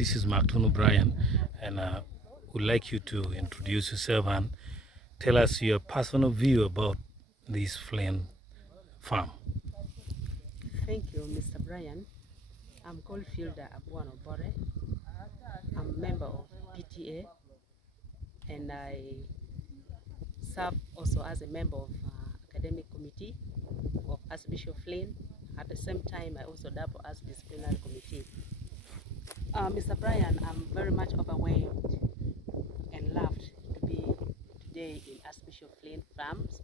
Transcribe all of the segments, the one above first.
This is Martin Brian, and would like you to introduce yourself and tell us your personal view about this Flynn farm. Thank you, Mr. Brian. I'm called Filder Abwono Obote. I'm a member of PTA, and I serve also as a member of academic committee of Archbishop Flynn. At the same time, I also double as disciplinary committee. Mr. Brian, I'm very much overwhelmed and loved to be today in Archbishop Flynn farms,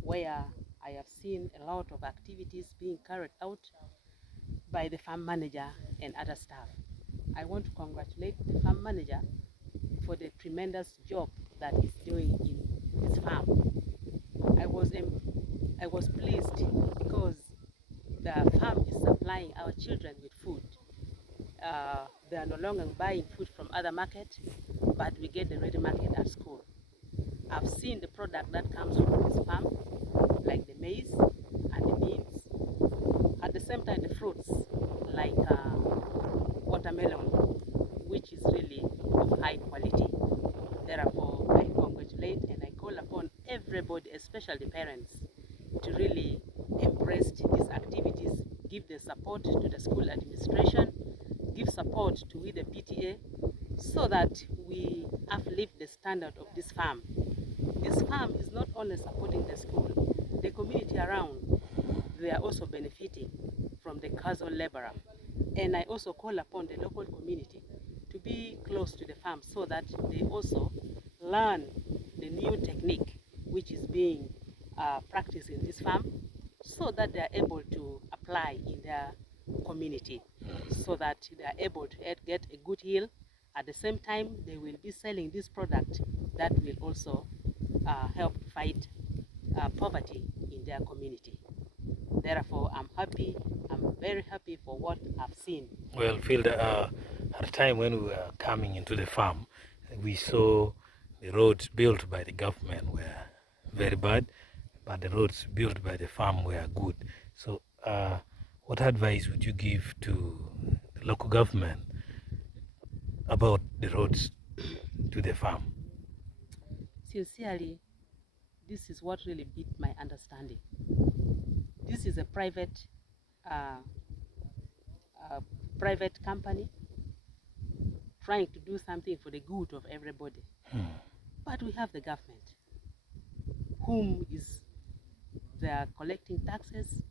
where I have seen a lot of activities being carried out by the farm manager and other staff. I want to congratulate the farm manager for the tremendous job that he's doing in his farm. I was pleased because the farm is supplying our children with food. They are no longer buying food from other market, but we get the ready market at school. I've seen the product that comes from this farm, like the maize and the beans. At the same time, the fruits, like watermelon, which is really of high quality. Therefore, I congratulate and I call upon everybody, especially parents, to really embrace these activities, give the support to the school administration, give support to the PTA, so that we uplift the standard of this farm. This farm is not only supporting the school, the community around, they are also benefiting from the casual laborer. And I also call upon the local community to be close to the farm so that they also learn the new technique which is being practiced in this farm, so that they are able to apply in their community, so that they are able to get a good yield. At the same time, they will be selling this product that will also help fight poverty in their community. Therefore, I'm very happy for what I've seen. Well, Phil, at the time when we were coming into the farm, we saw the roads built by the government were very bad, but the roads built by the farm were good. So what advice would you give to the local government about the roads to the farm? Sincerely, this is what really beat my understanding. This is a private company trying to do something for the good of everybody. But we have the government, whom is they are collecting taxes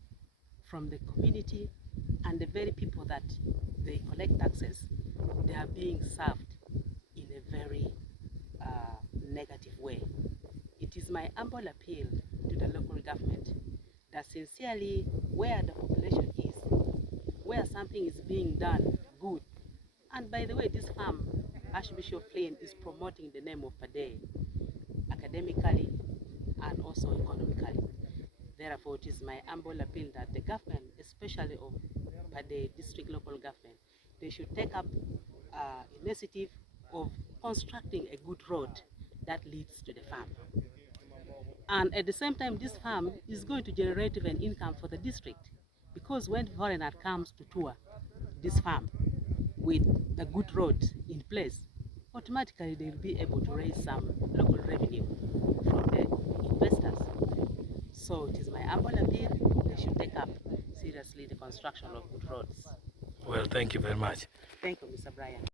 from the community, and the very people that they collect taxes, they are being served in a very negative way. It is my humble appeal to the local government that sincerely, where the population is, where something is being done good, and by the way, this farm, Archbishop Flynn is promoting the name of Pade academically and also economically. Therefore, it is my humble appeal that the government, especially of Pade district local government, they should take up initiative of constructing a good road that leads to the farm. And at the same time, this farm is going to generate an income for the district, because when foreigner comes to tour this farm with a good road in place, automatically they will be able to raise some local revenue from the investors. So it is my humble appeal, they should take up seriously the construction of good roads. Well, thank you very much. Thank you, Mr. Brian.